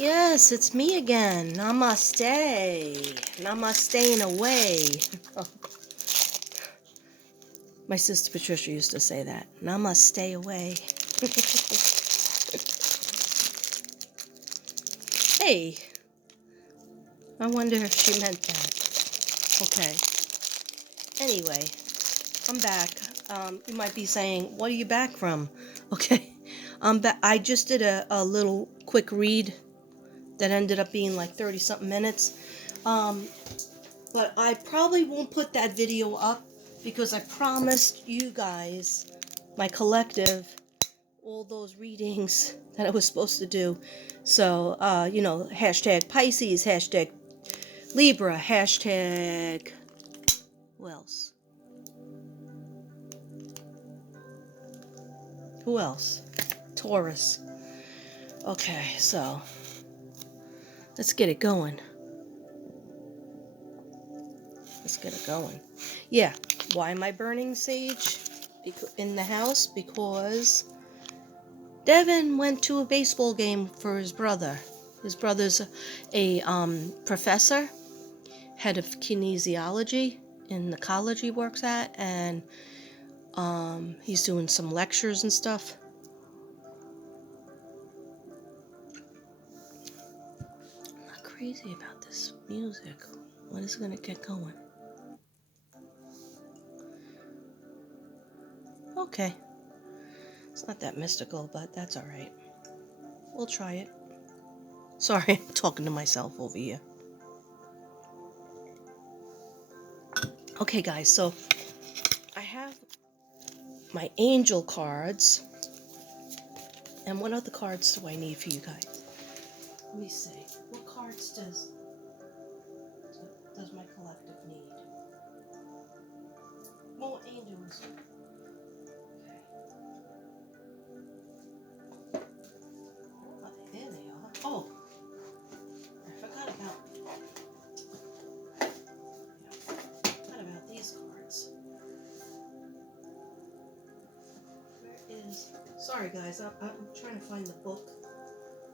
Yes, it's me again. Namaste. Namaste-ing away. My sister Patricia used to say that. Namaste away. Hey, I wonder if she meant that. Okay. Anyway, I'm back. You might be saying, what are you back from? Okay. I just did a little quick read that ended up being like 30-something minutes. But I probably won't put that video up because I promised you guys, my collective, all those readings that I was supposed to do. So, hashtag Pisces, hashtag Libra, hashtag, who else? Who else? Taurus. Okay, so let's get it going. Let's get it going. Yeah, why am I burning sage in the house? Because Devin went to a baseball game for his brother. His brother's a professor, head of kinesiology in the college he works at, and he's doing some lectures and stuff. I'm not crazy about this music. When is it gonna get going? Okay. It's not that mystical, but that's alright. We'll try it. Sorry, I'm talking to myself over here. Okay, guys, so I have my angel cards. And what other cards do I need for you guys? Let me see. What cards does my collective need? More angels. Okay. There they are. Oh, I forgot about these cards. Where is? Sorry, guys. I'm trying to find the book.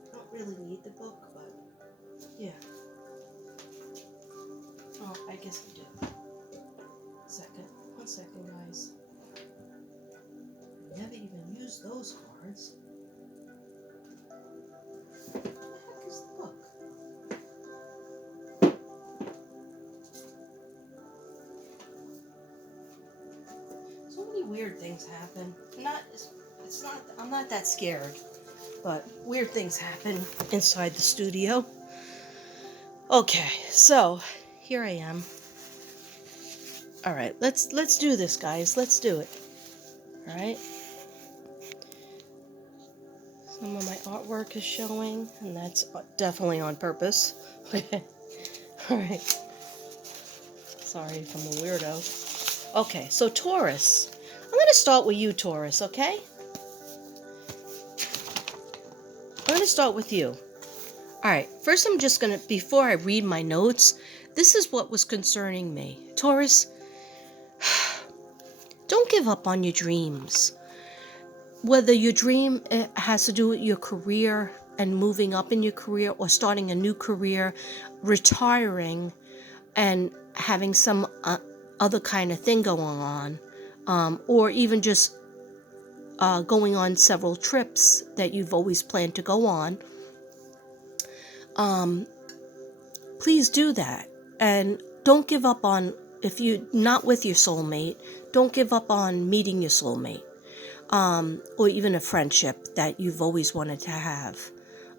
I don't really need the book, but yeah. Oh, I guess I do. One second, guys. I never even used those cards. What the heck is the book? So many weird things happen. I'm not that scared, but weird things happen inside the studio. Okay, so here I am. All right, let's do this, guys. Let's do it. All right. Some of my artwork is showing, and that's definitely on purpose. All right. Sorry if I'm a weirdo. Okay, so Taurus. I'm going to start with you, Taurus, okay? I'm going to start with you. All right, first I'm just going to, before I read my notes, this is what was concerning me. Taurus, don't give up on your dreams. Whether your dream has to do with your career and moving up in your career or starting a new career, retiring and having some other kind of thing going on, or even just going on several trips that you've always planned to go on, please do that. And don't give up on, if you're not with your soulmate, don't give up on meeting your soulmate, or even a friendship that you've always wanted to have,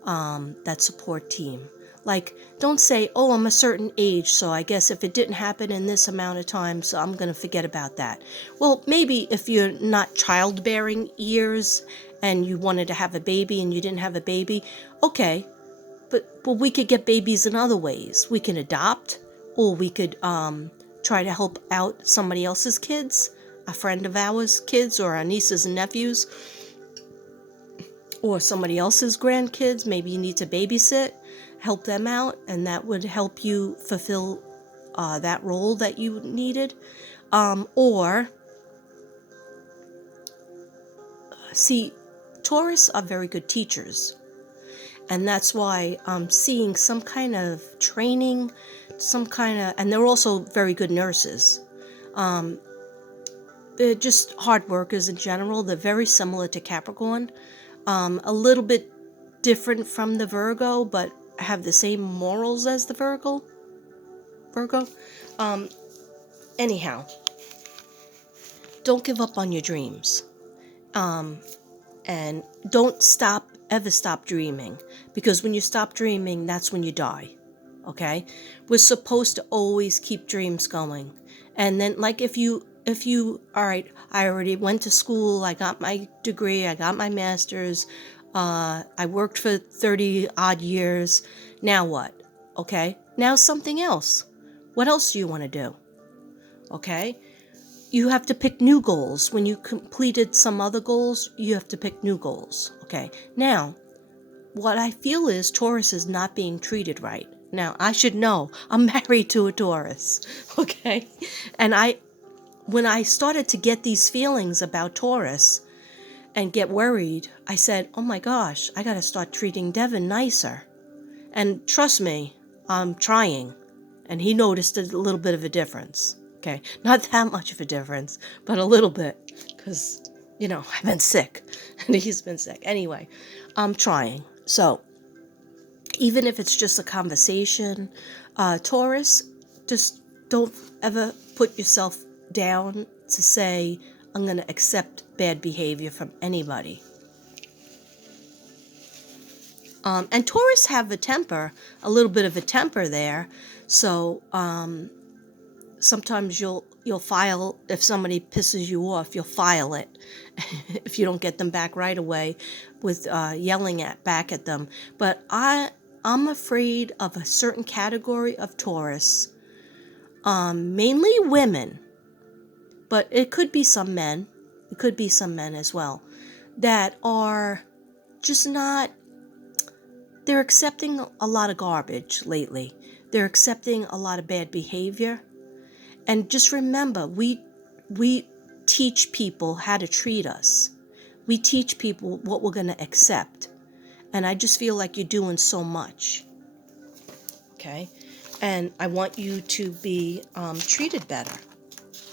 that support team. Like, don't say, oh, I'm a certain age, so I guess if it didn't happen in this amount of time, so I'm going to forget about that. Well, maybe if you're not childbearing years and you wanted to have a baby and you didn't have a baby, okay, but we could get babies in other ways. We can adopt, or we could try to help out somebody else's kids, a friend of ours' kids, or our nieces and nephews, or somebody else's grandkids. Maybe you need to babysit, help them out, and that would help you fulfill that role that you needed. Or, see, Taurus are very good teachers. And that's why I'm seeing some kind of training, and they're also very good nurses. They're just hard workers in general. They're very similar to Capricorn, a little bit different from the Virgo, but have the same morals as the Virgo. Anyhow, don't give up on your dreams. And don't ever stop dreaming, because when you stop dreaming, that's when you die. Okay? We're supposed to always keep dreams going. And then, like, if you, all right, I already went to school, I got my degree, I got my master's, I worked for 30 odd years. Now what? Okay? Now something else. What else do you want to do? Okay? You have to pick new goals. When you completed some other goals, you have to pick new goals. Okay. Now, what I feel is Taurus is not being treated right. Now, I should know. I'm married to a Taurus. Okay. And when I started to get these feelings about Taurus and get worried, I said, oh my gosh, I got to start treating Devin nicer. And trust me, I'm trying. And he noticed a little bit of a difference. Okay, not that much of a difference, but a little bit, because, I've been sick, and he's been sick. Anyway, I'm trying. So, even if it's just a conversation, Taurus, just don't ever put yourself down to say, I'm going to accept bad behavior from anybody. And Taurus have a little bit of a temper there, so sometimes you'll file, if somebody pisses you off, you'll file it if you don't get them back right away with yelling back at them. But I'm afraid of a certain category of Taurus, mainly women, but it could be some men. It could be some men as well, that are just not, they're accepting a lot of garbage lately. They're accepting a lot of bad behavior. And just remember, we teach people how to treat us. We teach people what we're going to accept. And I just feel like you're doing so much. Okay? And I want you to be treated better.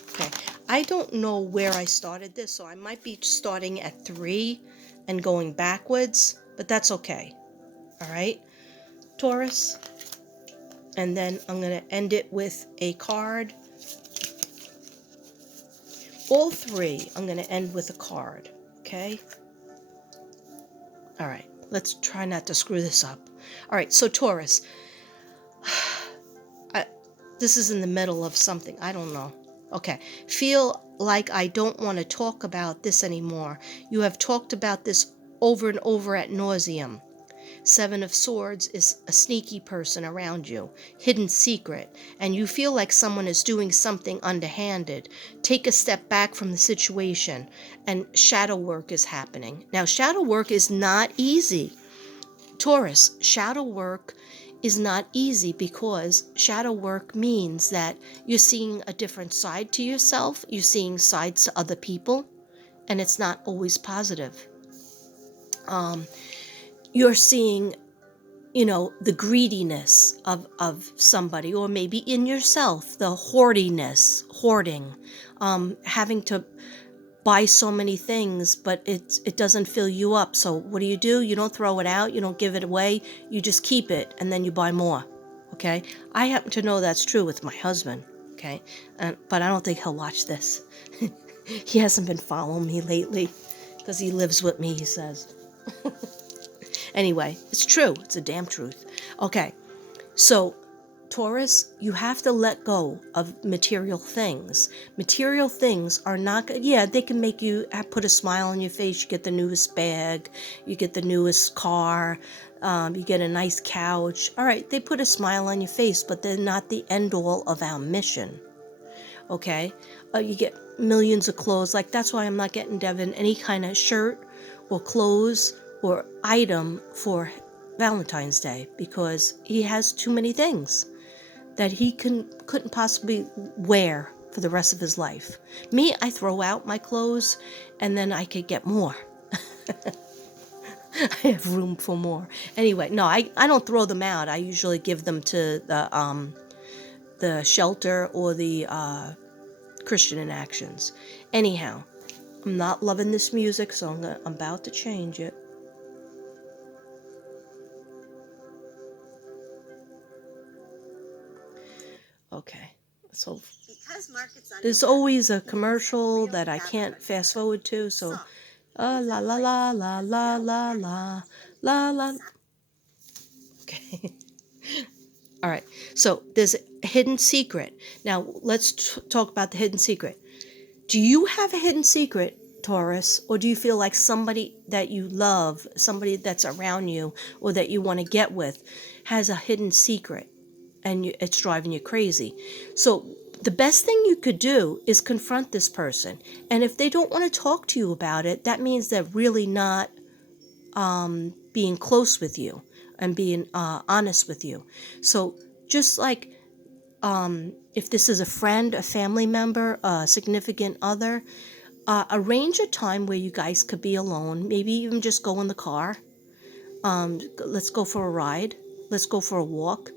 Okay? I don't know where I started this, so I might be starting at 3 and going backwards, but that's okay. All right? Taurus. And then I'm going to end it with a card. All 3, I'm going to end with a card, okay? All right, let's try not to screw this up. All right, so Taurus, this is in the middle of something. I don't know. Okay, feel like I don't want to talk about this anymore. You have talked about this over and over ad nauseum. 7 of Swords is a sneaky person around you, hidden secret, and you feel like someone is doing something underhanded. Take a step back from the situation, and shadow work is happening. Now, shadow work is not easy. Taurus, shadow work is not easy because shadow work means that you're seeing a different side to yourself, you're seeing sides to other people, and it's not always positive. You're seeing, the greediness of somebody, or maybe in yourself, the hoarding, having to buy so many things, but it doesn't fill you up. So what do? You don't throw it out, you don't give it away, you just keep it, and then you buy more. Okay? I happen to know that's true with my husband. Okay? But I don't think he'll watch this. He hasn't been following me lately, because he lives with me, he says. Anyway, it's true. It's a damn truth. Okay, so Taurus, you have to let go of material things. Material things are not good. Yeah, they can make you put a smile on your face. You get the newest bag. You get the newest car. You get a nice couch. All right, they put a smile on your face, but they're not the end all of our mission. Okay? You get millions of clothes. Like, that's why I'm not getting Devin any kind of shirt or clothes or item for Valentine's Day, because he has too many things that he couldn't possibly wear for the rest of his life. Me, I throw out my clothes and then I could get more. I have room for more. Anyway, no, I don't throw them out. I usually give them to the shelter or the Christian in Actions. Anyhow, I'm not loving this music, so I'm about to change it. Okay, so there's always a commercial that I can't fast forward to, so la la la la la la la la la. Okay. All right. So there's a hidden secret. Now let's talk about the hidden secret. Do you have a hidden secret, Taurus, or do you feel like somebody that you love, somebody that's around you or that you want to get with, has a hidden secret and it's driving you crazy? So the best thing you could do is confront this person. And if they don't want to talk to you about it, that means they're really not being close with you and being honest with you. So just like if this is a friend, a family member, a significant other, arrange a time where you guys could be alone. Maybe even just go in the car. Let's go for a ride. Let's go for a walk.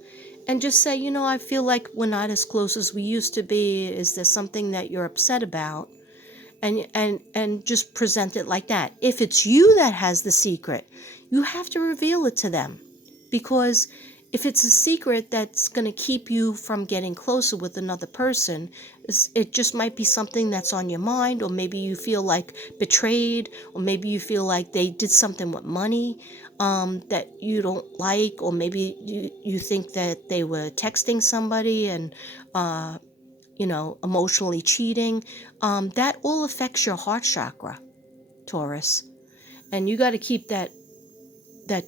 And just say, I feel like we're not as close as we used to be. Is there something that you're upset about? And just present it like that. If it's you that has the secret, you have to reveal it to them, because if it's a secret that's going to keep you from getting closer with another person, it just might be something that's on your mind, or maybe you feel like betrayed, or maybe you feel like they did something with money that you don't like, or maybe you think that they were texting somebody and emotionally cheating. That all affects your heart chakra, Taurus. And you got to keep that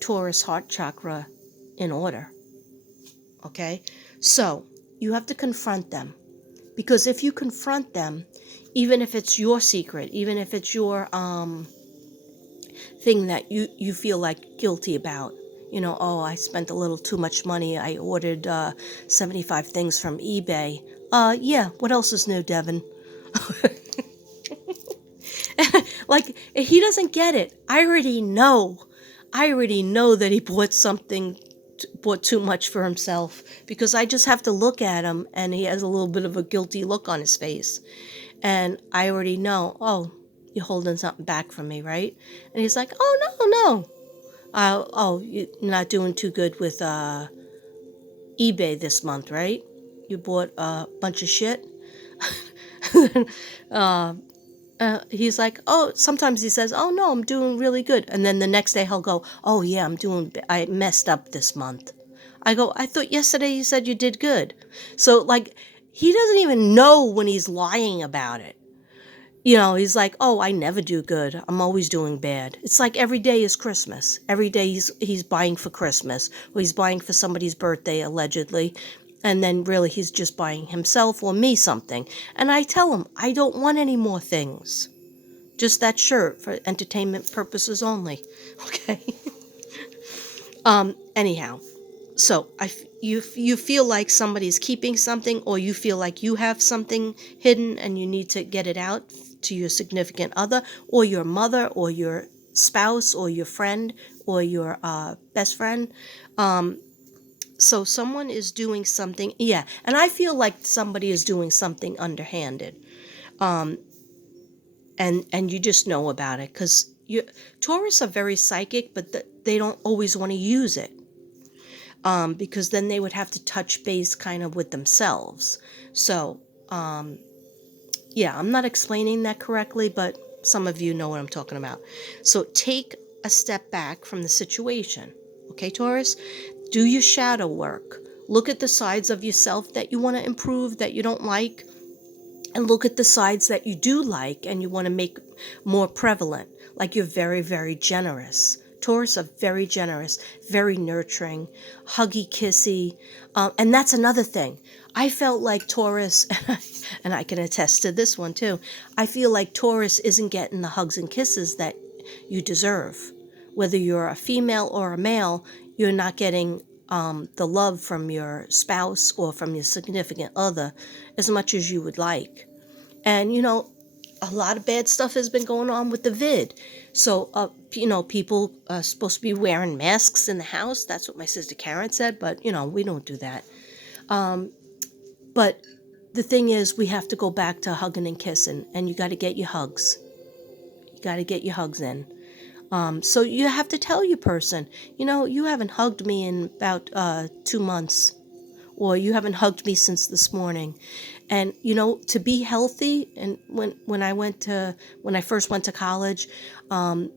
Taurus heart chakra in order. Okay? So, you have to confront them. Because if you confront them, even if it's your secret, even if it's your thing that you feel like guilty about, oh, I spent a little too much money. I ordered 75 things from eBay. Yeah, what else is new, Devin? Like, he doesn't get it. I already know that he bought too much for himself, because I just have to look at him and he has a little bit of a guilty look on his face. And I already know, oh, you're holding something back from me, right? And he's like, oh, no. Oh, you're not doing too good with eBay this month, right? You bought a bunch of shit. He's like, oh, sometimes he says, oh, no, I'm doing really good. And then the next day he'll go, oh, yeah, I messed up this month. I go, I thought yesterday you said you did good. So, like, he doesn't even know when he's lying about it. He's like, oh, I never do good. I'm always doing bad. It's like every day is Christmas. Every day he's buying for Christmas, or he's buying for somebody's birthday, allegedly. And then really he's just buying himself or me something. And I tell him, I don't want any more things. Just that shirt for entertainment purposes only. Okay? Anyhow, so you feel like somebody's keeping something, or you feel like you have something hidden and you need to get it out to your significant other, or your mother, or your spouse, or your friend, or your best friend. So someone is doing something, yeah, and I feel like somebody is doing something underhanded, and you just know about it, because Taurus are very psychic, but they don't always want to use it. Because then they would have to touch base kind of with themselves. So, yeah, I'm not explaining that correctly, but some of you know what I'm talking about. So take a step back from the situation. Okay, Taurus? Do your shadow work. Look at the sides of yourself that you want to improve, that you don't like, and look at the sides that you do like and you want to make more prevalent. Like, you're very, very generous. Taurus are very generous, very nurturing, huggy, kissy. And that's another thing. I felt like Taurus, and I can attest to this one too, I feel like Taurus isn't getting the hugs and kisses that you deserve. Whether you're a female or a male, you're not getting the love from your spouse or from your significant other as much as you would like. And a lot of bad stuff has been going on with the vid. So, people are supposed to be wearing masks in the house. That's what my sister Karen said, but, we don't do that. But the thing is, we have to go back to hugging and kissing, and you got to get your hugs. You got to get your hugs in. So you have to tell your person, you haven't hugged me in about 2 months, or you haven't hugged me since this morning. And to be healthy, and when I first went to college,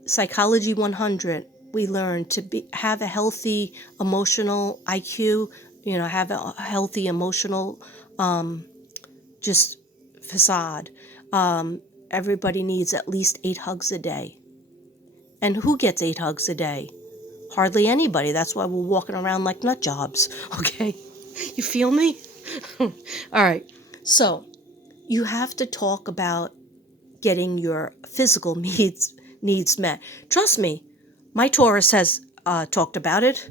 psychology 100, we learned to have a healthy emotional IQ, have a healthy emotional just facade. Everybody needs at least 8 hugs a day. And who gets 8 hugs a day? Hardly anybody. That's why we're walking around like nut jobs. Okay? You feel me? All right. So you have to talk about getting your physical needs met. Trust me, my Taurus has talked about it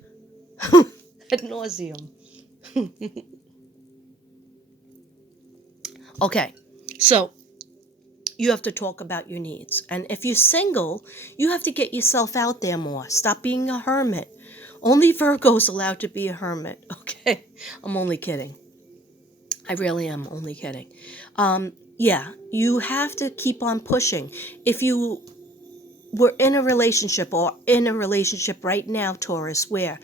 ad nauseum. Okay, so you have to talk about your needs. And if you're single, you have to get yourself out there more. Stop being a hermit. Only Virgo's allowed to be a hermit, okay? I'm only kidding. I really am only kidding. Yeah, you have to keep on pushing. If you were in a relationship right now, Taurus, where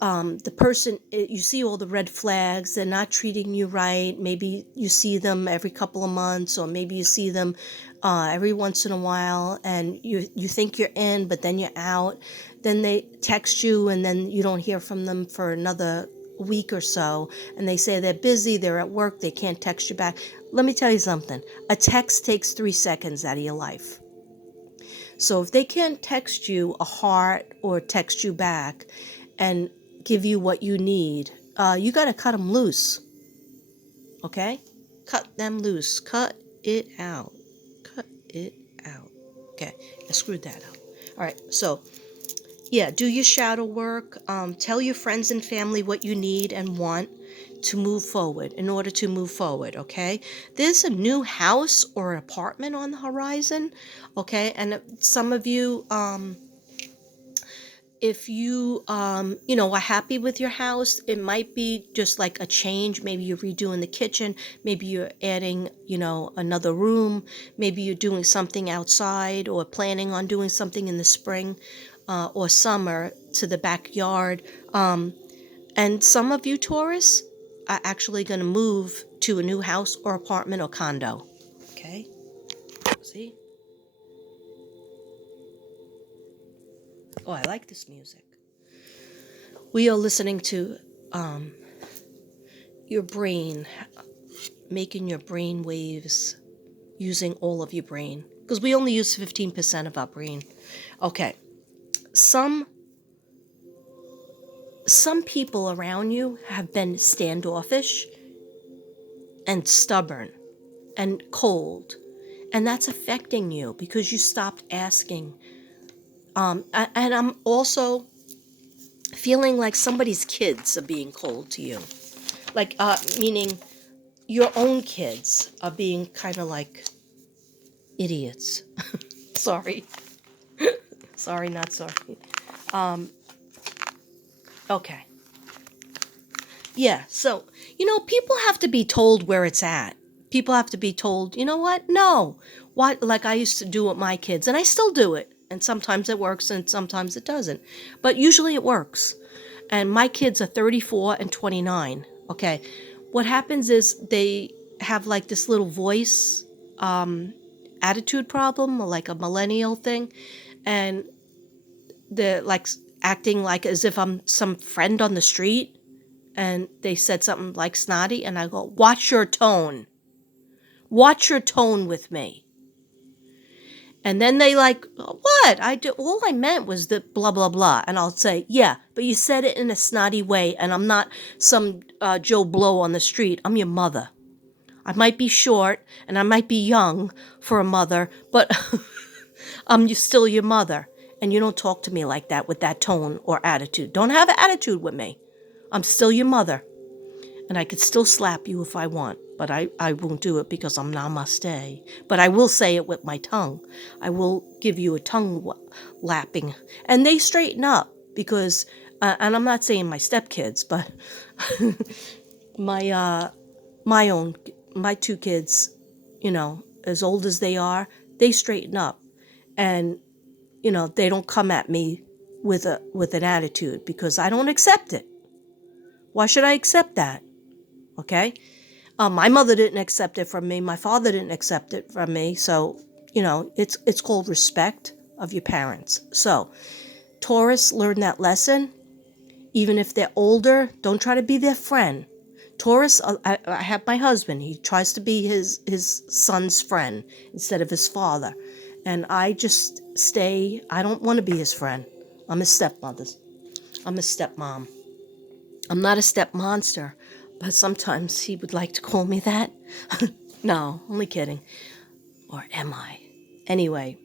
the person, you see all the red flags, they're not treating you right, maybe you see them every couple of months, or maybe you see them every once in a while, and you think you're in, but then you're out, then they text you, and then you don't hear from them for another week or so, and they say they're busy, they're at work, they can't text you back. Let me tell you something. A text takes 3 seconds out of your life. So if they can't text you a heart or text you back and give you what you need, you got to cut them loose. Okay? Cut them loose. Cut it out. Cut it out. Okay, I screwed that up. All right, so yeah, do your shadow work. Tell your friends and family what you need and want to move forward, in order to move forward, okay? There's a new house or apartment on the horizon, okay? And some of you, if you are happy with your house, it might be just like a change. Maybe you're redoing the kitchen, maybe you're adding another room, maybe you're doing something outside, or planning on doing something in the spring or summer to the backyard. And some of you, Taurus, are actually going to move to a new house or apartment or condo. Okay? See? Oh, I like this music. We are listening to your brain, making your brain waves, using all of your brain. Because we only use 15% of our brain. Okay. Some people around you have been standoffish and stubborn and cold. And that's affecting you because you stopped asking. And I'm also feeling like somebody's kids are being cold to you. Like, meaning your own kids are being kind of like idiots. Sorry. Sorry, not sorry. Okay. Yeah, so, people have to be told where it's at. People have to be told, you know what? No. What, like I used to do with my kids, and I still do it. And sometimes it works and sometimes it doesn't. But usually it works. And my kids are 34 and 29. Okay. What happens is they have like this little voice attitude problem, or like a millennial thing. And they're like acting like as if I'm some friend on the street. And they said something like snotty, and I go, watch your tone. Watch your tone with me. And then they like, what? All I meant was that blah, blah, blah. And I'll say, yeah, but you said it in a snotty way, and I'm not some Joe Blow on the street. I'm your mother. I might be short, and I might be young for a mother, but I'm still your mother. And you don't talk to me like that with that tone or attitude. Don't have an attitude with me. I'm still your mother. And I could still slap you if I want. but I won't do it because I'm namaste. But I will say it with my tongue. I will give you a tongue lapping. And they straighten up because, and I'm not saying my stepkids, but my my own, my two kids, you know, as old as they are, they straighten up. And, you know, they don't come at me with an attitude because I don't accept it. Why should I accept that? Okay? My mother didn't accept it from me. My father didn't accept it from me. So, you know, it's called respect of your parents. So, Taurus, learn that lesson. Even if they're older, don't try to be their friend. Taurus, I have my husband. He tries to be his son's friend instead of his father. And I just stay, I don't want to be his friend. I'm his stepmother's. I'm his stepmom. I'm not a step monster, but sometimes he would like to call me that. No, only kidding. Or am I? Anyway,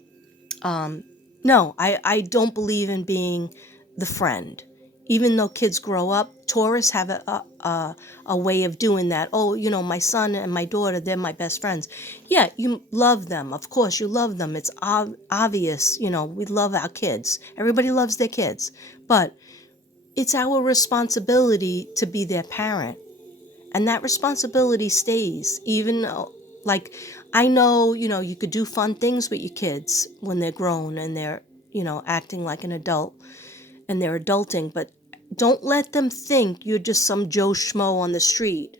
no, I don't believe in being the friend. Even though kids grow up, Taurus have a way of doing that. Oh, you know, my son and my daughter, they're my best friends. Yeah, you love them. Of course, you love them. It's obvious, you know, we love our kids. Everybody loves their kids. But it's our responsibility to be their parent. And that responsibility stays, even though, like, I know, you know, you could do fun things with your kids when they're grown and they're, you know, acting like an adult and they're adulting, but don't let them think you're just some Joe Schmo on the street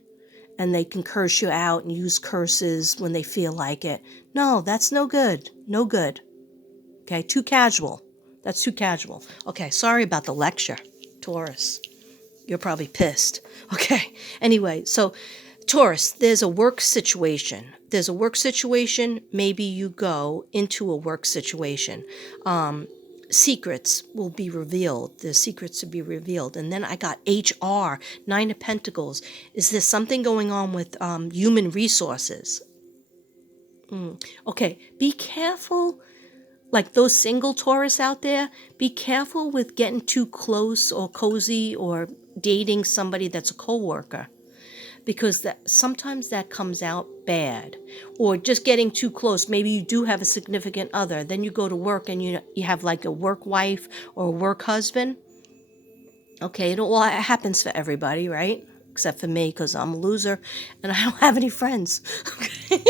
and they can curse you out and use curses when they feel like it. No, that's no good. No good. Okay, too casual. That's too casual. Okay, sorry about the lecture, Taurus. You're probably pissed. Okay. Anyway, so Taurus, there's a work situation. There's a work situation. Maybe you go into a work situation. Secrets will be revealed. There's secrets to be revealed. And then I got HR, Nine of Pentacles. Is there something going on with human resources? Okay, be careful. Like those single Taurus out there, be careful with getting too close or cozy or dating somebody that's a coworker, because sometimes that comes out bad. Or just getting too close. Maybe you do have a significant other, then you go to work and you have like a work wife or a work husband. Okay, well, it happens for everybody, right? Except for me, because I'm a loser and I don't have any friends. Okay.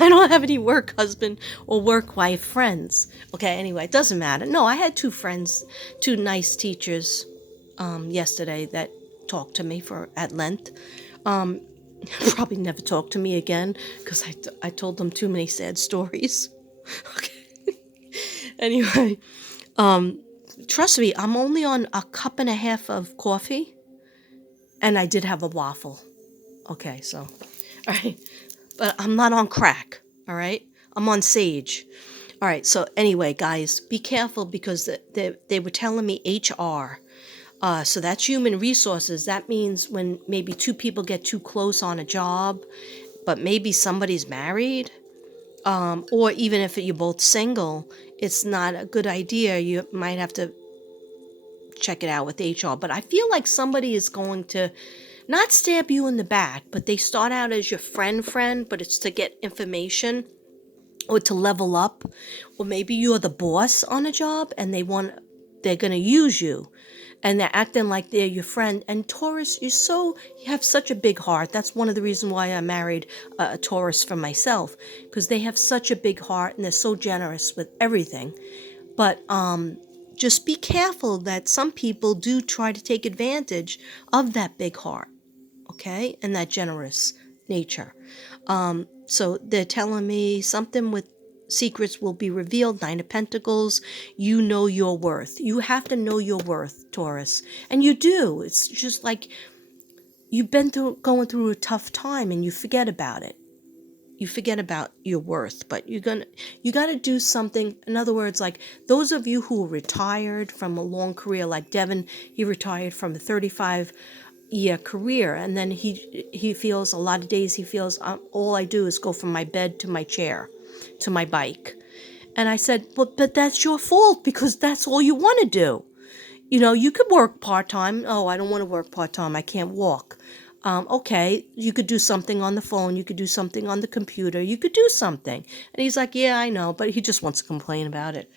I don't have any work husband or work wife friends. Okay, anyway, it doesn't matter. No, I had two friends, two nice teachers yesterday that talked to me for at length. Probably never talk to me again because I told them too many sad stories. Okay. Anyway, trust me, I'm only on a cup and a half of coffee and I did have a waffle. Okay, so, all right. But I'm not on crack, all right? I'm on sage. All right, so anyway, guys, be careful because they were telling me HR. So that's human resources. That means when maybe two people get too close on a job, but maybe somebody's married, or even if you're both single, it's not a good idea. You might have to check it out with HR. But I feel like somebody is going to not stab you in the back, but they start out as your friend, but it's to get information or to level up. Or maybe you're the boss on a job and they're going to use you and they're acting like they're your friend. And Taurus, you have such a big heart. That's one of the reasons why I married a Taurus for myself, because they have such a big heart and they're so generous with everything. But just be careful that some people do try to take advantage of that big heart. Okay, and that generous nature. So they're telling me something with secrets will be revealed. Nine of Pentacles. You know your worth. You have to know your worth, Taurus, and you do. It's just like you've been going through a tough time, and you forget about it. You forget about your worth, but you got to do something. In other words, like those of you who are retired from a long career, like Devin, he retired from a 35-year career, and then he feels a lot of days he feels all I do is go from my bed to my chair to my bike. And I said, but that's your fault because that's all you want to do. You know, you could work part-time. Oh, I don't want to work part-time, I can't walk. Okay, you could do something on the phone, you could do something on the computer, you could do something. And he's like, yeah, I know, but he just wants to complain about it.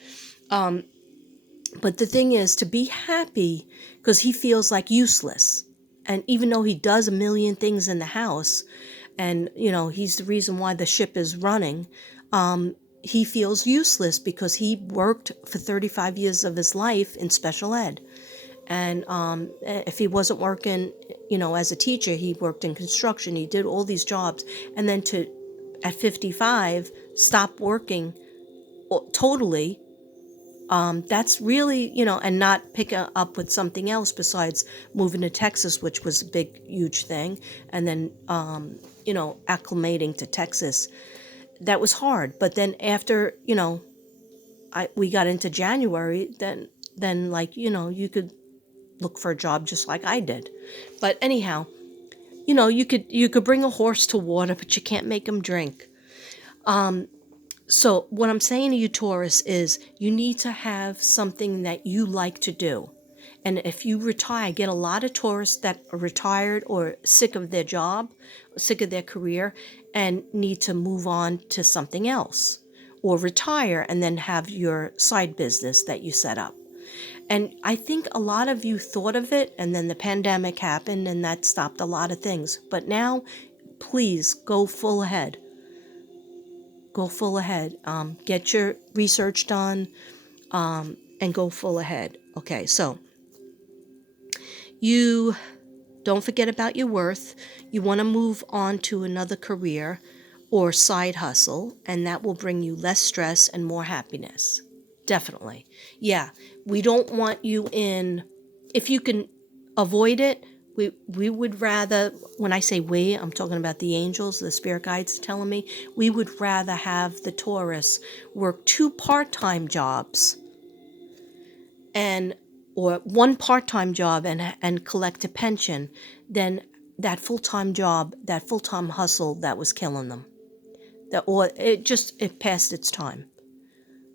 But the thing is to be happy because he feels like useless. And even though he does a million things in the house, and he's the reason why the ship is running, he feels useless because he worked for 35 years of his life in special ed. And if he wasn't working, as a teacher, he worked in construction. He did all these jobs, and then to, at 55, stop working totally. That's really, and not pick up with something else besides moving to Texas, which was a big, huge thing, and then, acclimating to Texas. That was hard. But then after, we got into January, then like, you could look for a job just like I did. But anyhow, you could bring a horse to water, but you can't make him drink. So what I'm saying to you, Taurus, is you need to have something that you like to do. And if you retire, I get a lot of Taurus that are retired or sick of their job, sick of their career, and need to move on to something else, or retire and then have your side business that you set up. And I think a lot of you thought of it, and then the pandemic happened and that stopped a lot of things. But now, please go full ahead. Go full ahead. Get your research done, and go full ahead. Okay, so you don't forget about your worth. You want to move on to another career or side hustle, and that will bring you less stress and more happiness. Definitely. Yeah, we don't want you in, if you can avoid it, we would rather, when I say we, I'm talking about the angels, the spirit guides telling me, we would rather have the Taurus work 2 part-time jobs and or one part-time job and collect a pension than that full-time job, that full-time hustle that was killing them. That, or it passed its time.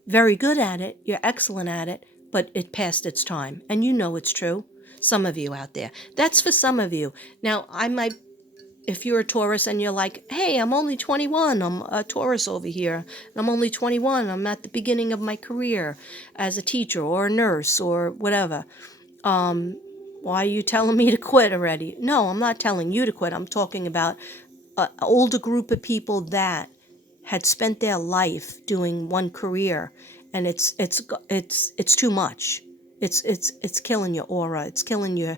Very good at it, you're excellent at it, but it passed its time. And it's true. Some of you out there. That's for some of you. Now, I might, if you're a Taurus and you're like, hey, I'm only 21, I'm a Taurus over here, and I'm only 21, I'm at the beginning of my career as a teacher or a nurse or whatever. Why are you telling me to quit already? No, I'm not telling you to quit. I'm talking about an older group of people that had spent their life doing one career, and it's too much. It's killing your aura. It's killing your,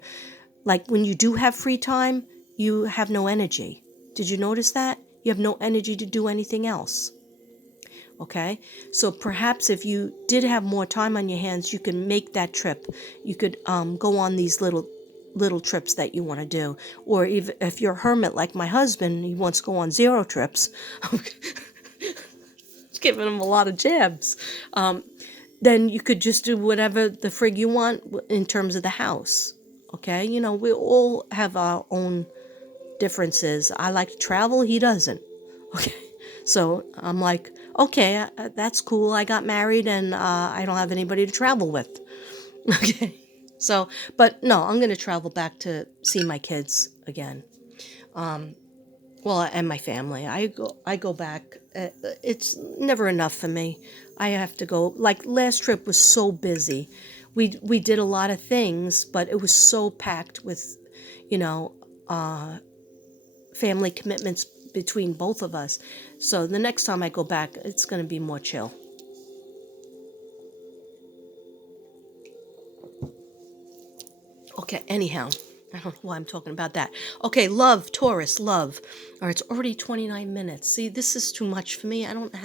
like, when you do have free time, you have no energy. Did you notice that? You have no energy to do anything else. Okay, so perhaps if you did have more time on your hands, you can make that trip. You could go on these little trips that you want to do, or if you're a hermit like my husband, he wants to go on 0 trips. Giving him a lot of jabs. Then you could just do whatever the frig you want in terms of the house. Okay, we all have our own differences. I like to travel, he doesn't. Okay, so I'm like, okay, that's cool. I got married and I don't have anybody to travel with. Okay, so, but no, I'm going to travel back to see my kids again. Well, and my family. I go back. It's never enough for me. I have to go. Like last trip was so busy. We did a lot of things, but it was so packed with, you know, family commitments between both of us. So the next time I go back, it's going to be more chill. Okay, anyhow, I don't know why I'm talking about that. Okay, love, Taurus, love. All right, it's already 29 minutes. See, this is too much for me. I don't know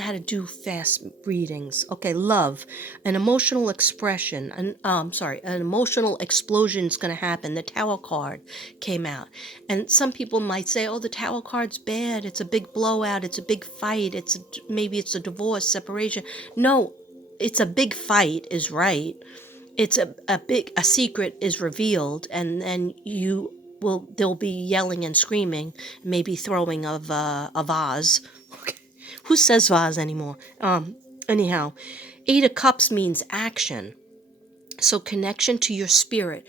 how to do fast readings. Okay, love, an emotional expression. An emotional explosion is going to happen. The Tower card came out, and some people might say, "Oh, the Tower card's bad. It's a big blowout. It's a big fight. Maybe it's a divorce, separation." No, it's a big fight. Is right. It's a secret is revealed, and then there'll be yelling and screaming, maybe throwing of a vase. Okay. Who says vase anymore? Anyhow, 8 of Cups means action. So connection to your spirit,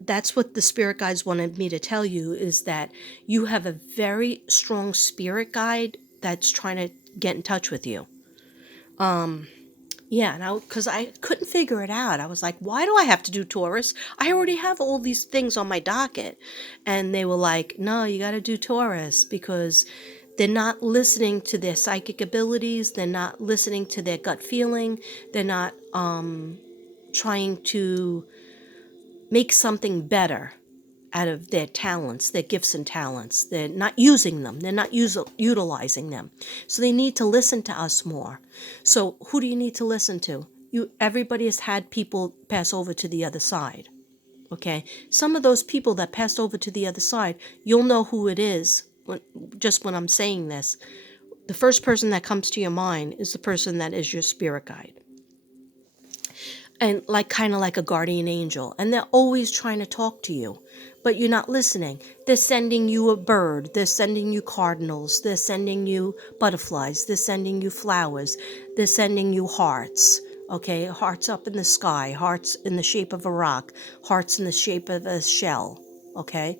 that's what the spirit guides wanted me to tell you, is that you have a very strong spirit guide that's trying to get in touch with you. Yeah, now because I couldn't figure it out. I was like, why do I have to do Taurus? I already have all these things on my docket. And they were like, no, you got to do Taurus because they're not listening to their psychic abilities. They're not listening to their gut feeling. They're not trying to make something better out of their talents, their gifts and talents. They're not using them. They're not utilizing them. So they need to listen to us more. So who do you need to listen to? Everybody has had people pass over to the other side. Okay? Some of those people that passed over to the other side, you'll know who it is just when I'm saying this. The first person that comes to your mind is the person that is your spirit guide. And like kind of like a guardian angel, and they're always trying to talk to you, but you're not listening. They're sending you a bird, they're sending you cardinals, they're sending you butterflies, they're sending you flowers, they're sending you hearts. Okay, hearts up in the sky, hearts in the shape of a rock, hearts in the shape of a shell. Okay,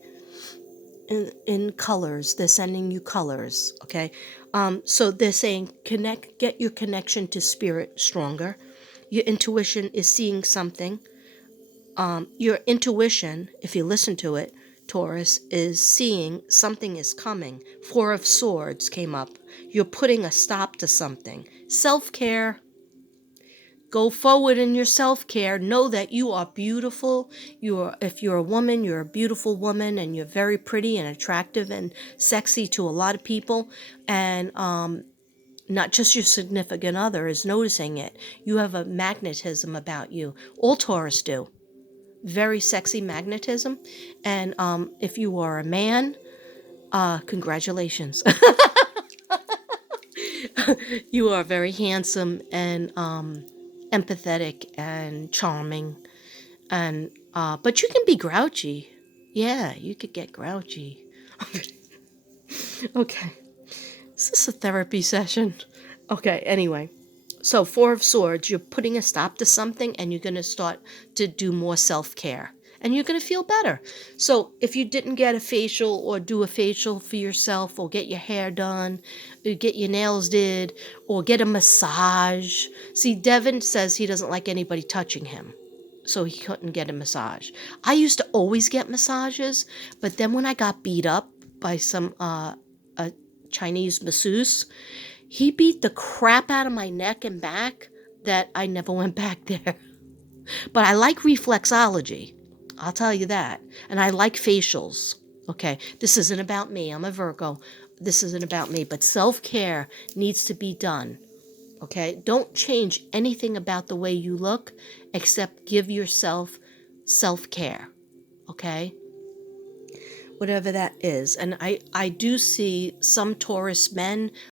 in colors, they're sending you colors. Okay, so they're saying get your connection to spirit stronger. Your intuition is seeing something. Your intuition, if you listen to it, Taurus, is seeing something is coming. Four of Swords came up. You're putting a stop to something. Self-care. Go forward in your self-care. Know that you are beautiful. If you're a woman, you're a beautiful woman, and you're very pretty and attractive and sexy to a lot of people. And not just your significant other is noticing it. You have a magnetism about you. All Taurus do. Very sexy magnetism. And if you are a man, congratulations. You are very handsome and empathetic and charming. And but you can be grouchy. Yeah, you could get grouchy. Okay. Is this a therapy session? Okay, anyway. So, Four of Swords, you're putting a stop to something and you're going to start to do more self-care. And you're going to feel better. So, if you didn't get a facial or do a facial for yourself or get your hair done, or get your nails did, or get a massage. See, Devin says he doesn't like anybody touching him. So he couldn't get a massage. I used to always get massages, but then when I got beat up by some a Chinese masseuse, he beat the crap out of my neck and back that I never went back there. But I like reflexology. I'll tell you that. And I like facials. Okay, this isn't about me. I'm a Virgo. This isn't about me. But self-care needs to be done. Okay, don't change anything about the way you look except give yourself self-care. Okay? Whatever that is. And I do see some Taurus men